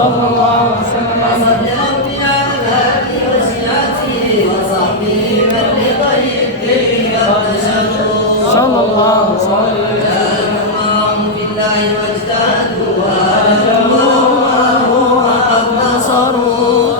صلى الله وسلم وصل ربي على آله وشيعته وصحبه من لطيب الدين ارتشدوا صلى الله وسلم جاهدوا معهم في الله واجتهدوا وآمنوا وقد نصروا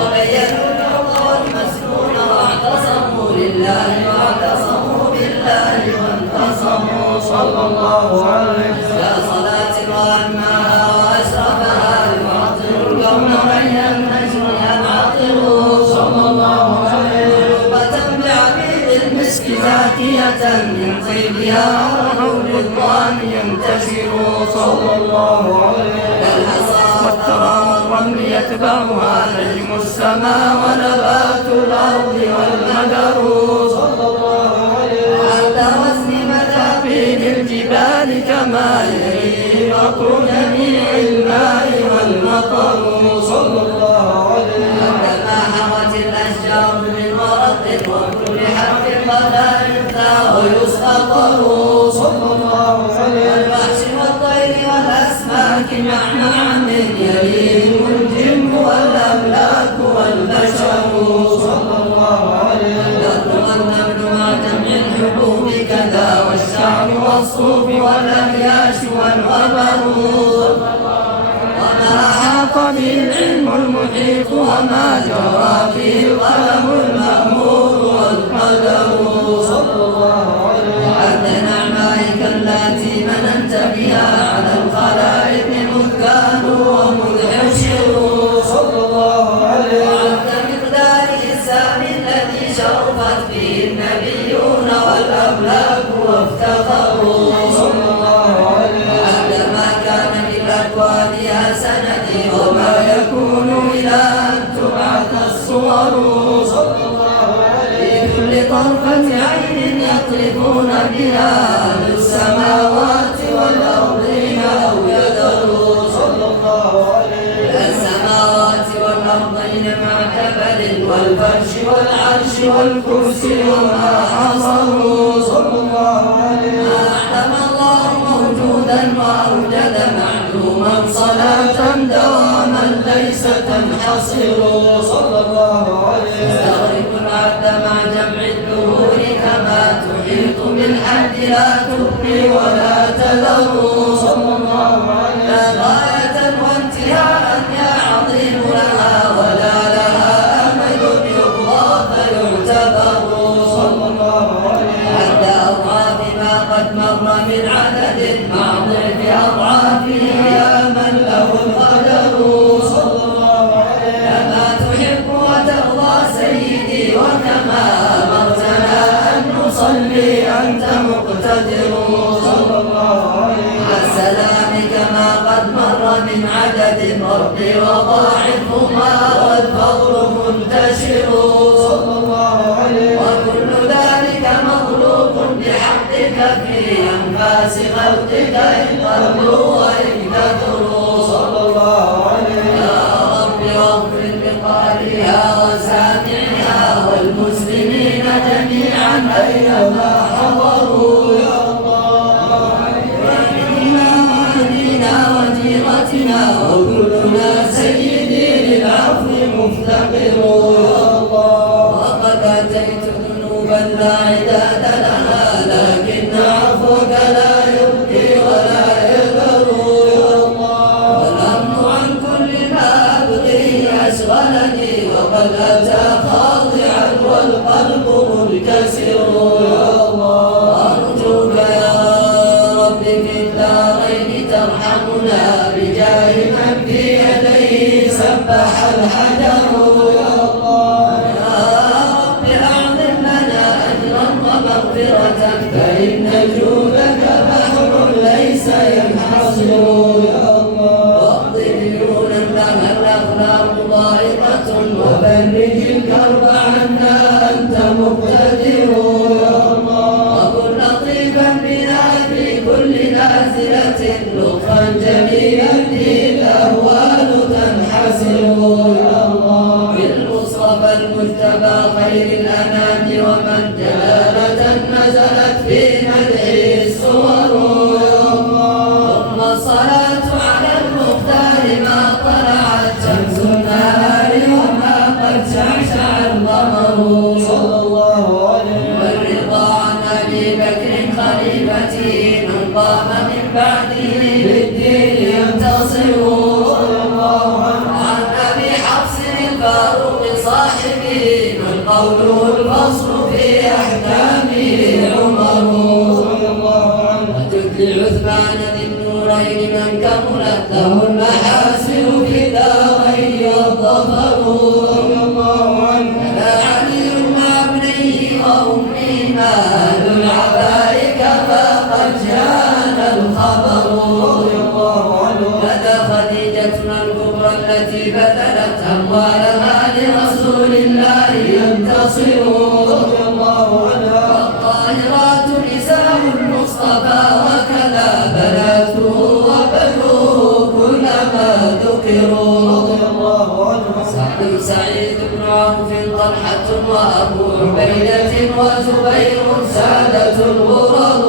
وبينوا الحق والمسنون واعتصموا لله واعتصموا بالله وانتصموا صلى الله عليه يا صلاة وأنها وأشرفها يعطر الكون غيا النجم ينعطر صلى الله عليه قربة بعبيد المسك زاكية من طيبها روح الرضوان ينتشر صلى الله عليه الحصى والثرى والرمل يتبعها نجم السماء ونبات الأرض والمدر صلى الله عليه على وزن مذابين الجبال كما يلي ركن جميع الماء والمطر صلى الله عليه عندما حوت الأشجار من ورق وكل حرف فلا ينثى ويسقطر صلى الله عليه والوحش والطير والأسماك معا يليهم الجن والأملاك والبشر صلى الله عليه الدر والنمل مع جمع الحبوب كذا والشعر والصوف والأهياش والغبر وما أحاط به العلم المحيط وما جرى فيه القلم المأمور والقدر صلى الله عليه عد نعمائك التي مننت بها على الخلائق مذ كانوا ومذ حشروا صلى الله عليه وعد مقدار السامي الذي شرفت به النبيون والأملاك وافتخروا صلى الله عليه عد ما كان في الأكوان يا سندي وما يكون إلى أن تبعث الصور صلى الله عليه في كل طرفة عين يطرفون بها أهل السماوات والأرضين أو يدروا صلى الله عليه السماوات والأرضين مع كبل والفرش والعرش والكرسي وما حصروا صلى الله عليه ما أعلم الله موجودا وأوجد معلوما صلاة دواما ليس تنحصر صلى الله عليه استغرق العبد مع جمع الدهور كما تحيط بالحد لا تبقي ولا تذر صلى الله عليه غاية وانتهاء يا عظيم لها ولا لها أمد يقضى فيعتبر صلى الله عليه عد أضعاف ما قد مر من عدد مع ضعف أضعافه يا من له القدر صلى الله عليه كما تحب وترضى سيدي وكما أمرتنا أن نصلي أنت مقتدر صلى الله عليه السلام كما قد مر من عدد ربي وضاعفهما والفضل منتشر صلى الله عليه وكل ذلك مخلوق بحقك في أنفاس خلقك إن قبلوا وإن كثروا صلى الله عليه يا رب واغفر بقارئها وسامعها والمسلمين جميعا أينما حضروا يا الله واهدنا وجيرتنا وكلنا سيدي للعفو مفتقر يا الله وقد أتيت ذنوبا لا عداد لها لكن عفوك لا يبكي ولا يذر يا الله والأمن عن كل ما أبغي أشغلني وقد أتى خاضعا والقلب منكسر يا الله أرجوك يا رب في الدارين ترحمنا بجاه من في يديه سبح الحجر يا الله يا رب أعظم لنا أجرا ومغفرة فإن جودك بحر ليس ينحصر يا الله واقض ديونا لها الأخلاق ضائقة وفرج الكرب عنا أنت مقتدر يا الله وكن لطيفا بنا في كل نازلة لطفا جميلا به الأهوال تنحسر يا الله بأحكامه عمر رضي الله عنه وجد عثمان ذي النورين من كملت له المحاسن في دارين والظفر رضي الله عنه ألا علي مع ابنيه وأمهما أهل العباء كفى قد جاءنا الخبر رضي الله عنه لدى خديجتنا الكبرى التي بذلت أموالها لرسول الله ينتصر رضي الله عنها والطاهرات نساء المصطفى وكذا بناته وبنوه كلما ذكروا رضي الله عنه سعيد بن عوف طلحة وأبو عبيدة وزبير سادة الغرر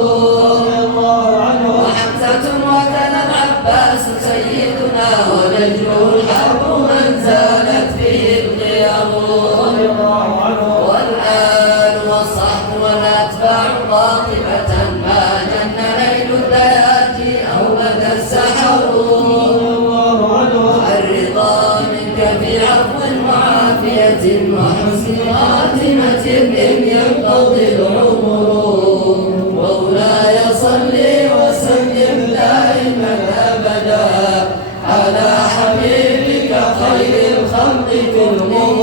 رضي الله عنه وحمزة وكذا العباس سيدنا ونجم الحرب من زالت فيه الغيام رضي الله عنه والآل والصحب والأتباع قاطبة ما جن ليل الليالي أو بدا السحر رضي الله عنه الرضا منك في عفو وعافية وحسن خاتمة إن ينقضي العمر مولاي صل وسلم دائما أبدا على حبيبك خير الخلق كلهم